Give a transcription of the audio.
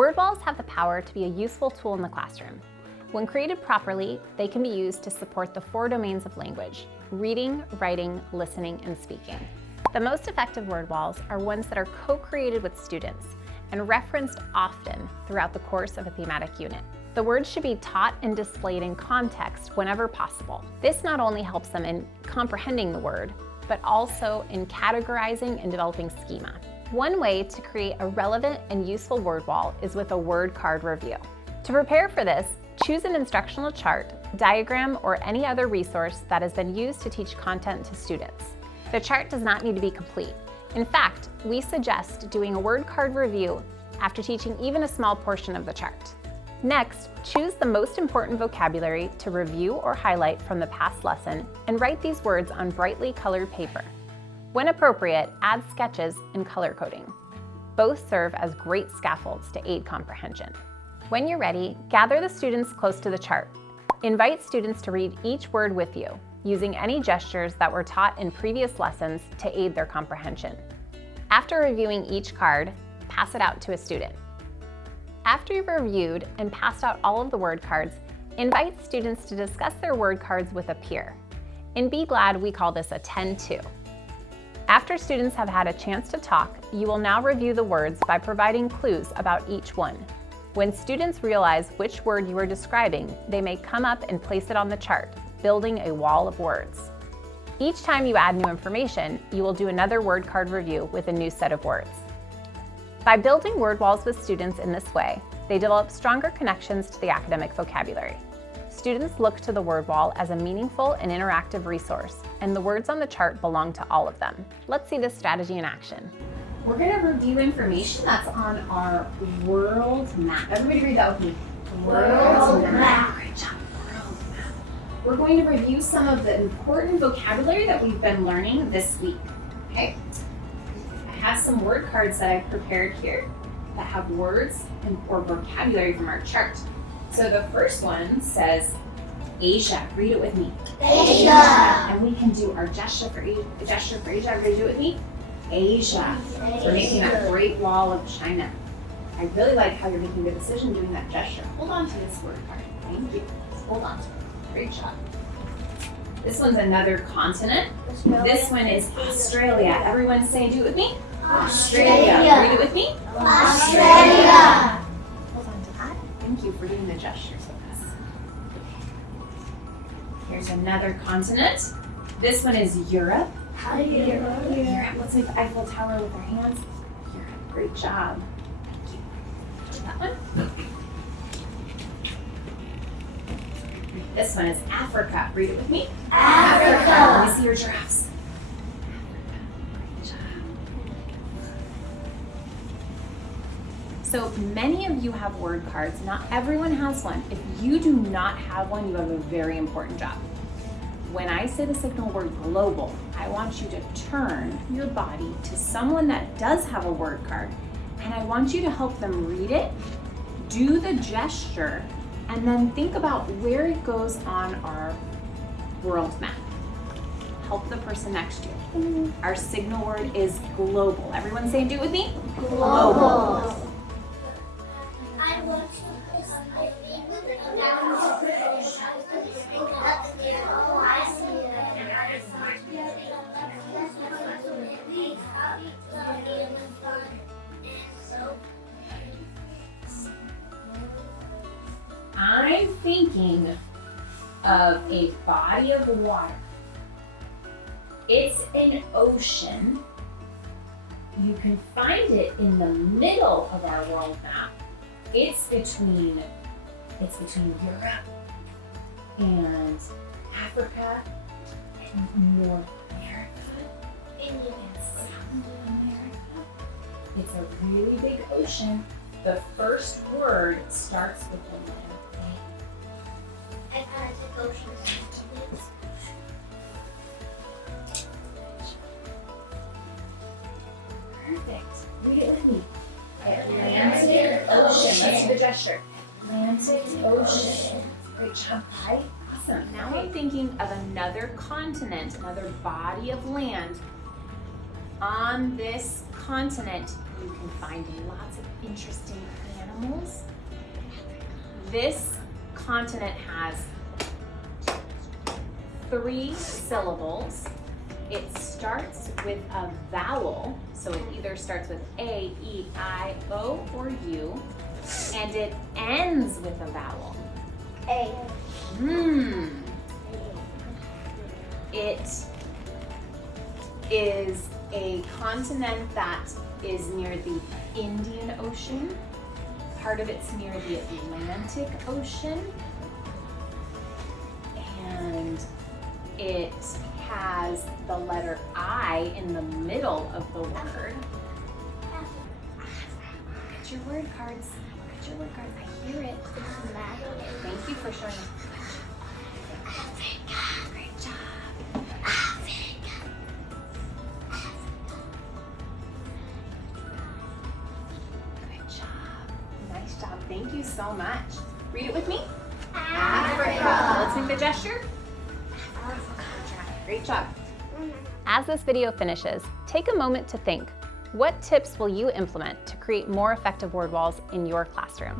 Word walls have the power to be a useful tool in the classroom. When created properly, they can be used to support the 4 domains of language: reading, writing, listening, and speaking. The most effective word walls are ones that are co-created with students and referenced often throughout the course of a thematic unit. The words should be taught and displayed in context whenever possible. This not only helps them in comprehending the word, but also in categorizing and developing schema. One way to create a relevant and useful word wall is with a word card review. To prepare for this, choose an instructional chart, diagram, or any other resource that has been used to teach content to students. The chart does not need to be complete. In fact, we suggest doing a word card review after teaching even a small portion of the chart. Next, choose the most important vocabulary to review or highlight from the past lesson and write these words on brightly colored paper. When appropriate, add sketches and color coding. Both serve as great scaffolds to aid comprehension. When you're ready, gather the students close to the chart. Invite students to read each word with you, using any gestures that were taught in previous lessons to aid their comprehension. After reviewing each card, pass it out to a student. After you've reviewed and passed out all of the word cards, invite students to discuss their word cards with a peer. In Be Glad, we call this a 10-2. After students have had a chance to talk, you will now review the words by providing clues about each one. When students realize which word you are describing, they may come up and place it on the chart, building a wall of words. Each time you add new information, you will do another word card review with a new set of words. By building word walls with students in this way, they develop stronger connections to the academic vocabulary. Students look to the word wall as a meaningful and interactive resource, and the words on the chart belong to all of them. Let's see this strategy in action. We're going to review information that's on our world map. Everybody read that with me. World map. Great job. World map. We're going to review some of the important vocabulary that we've been learning this week. Okay? I have some word cards that I've prepared here that have words or vocabulary from our chart. So the first one says Asia. Read it with me. Asia. And we can do our gesture for Asia. Everybody do it with me. Asia. We're making that great wall of China. I really like how you're making the decision doing that gesture. Hold on to this word card. Thank you. Just hold on to it. Great job. This one's another continent. This one is Australia. Everyone say, do it with me. Australia. Read it with me. Australia. Hold on to that. Thank you for doing the gestures with us. Here's another continent. This one is Europe. Europe. Let's make the Eiffel Tower with our hands. Europe. Great job. Thank you. That one. This one is Africa. Read it with me. Africa. Let me see your giraffes. Great job. So many of you have word cards. Not everyone has one. If you do not have one, you have a very important job. When I say the signal word global, I want you to turn your body to someone that does have a word card, and I want you to help them read it, do the gesture, and then think about where it goes on our world map. Help the person next to you. Our signal word is global. Everyone say, do it with me. Global. I want I'm thinking of a body of water. It's an ocean. You can find it in the middle of our world map. It's between Europe and Africa and North America and South America. It's a really big ocean. The first word starts with the letter A. I gotta take ocean. Perfect. Read it with me. Atlantic Ocean. Let's do the gesture. Atlantic Ocean. Great job, right? Awesome. Now I'm thinking of another continent, another body of land. On this continent, you can find lots of interesting animals animals. This continent has 3 syllables. It starts with a vowel, so it either starts with A, E, I, O, or U, and it ends with a vowel. A. It is a continent that is near the Indian Ocean. Part of it's near the Atlantic Ocean. And it has the letter I in the middle of the word. Look at your word cards. Look at your word cards. I hear it. Thank you for showing us. Great job. Good job. Nice job. Thank you so much. Read it with me. Africa. Let's make the gesture. Africa. Great job. As this video finishes, take a moment to think, what tips will you implement to create more effective word walls in your classroom?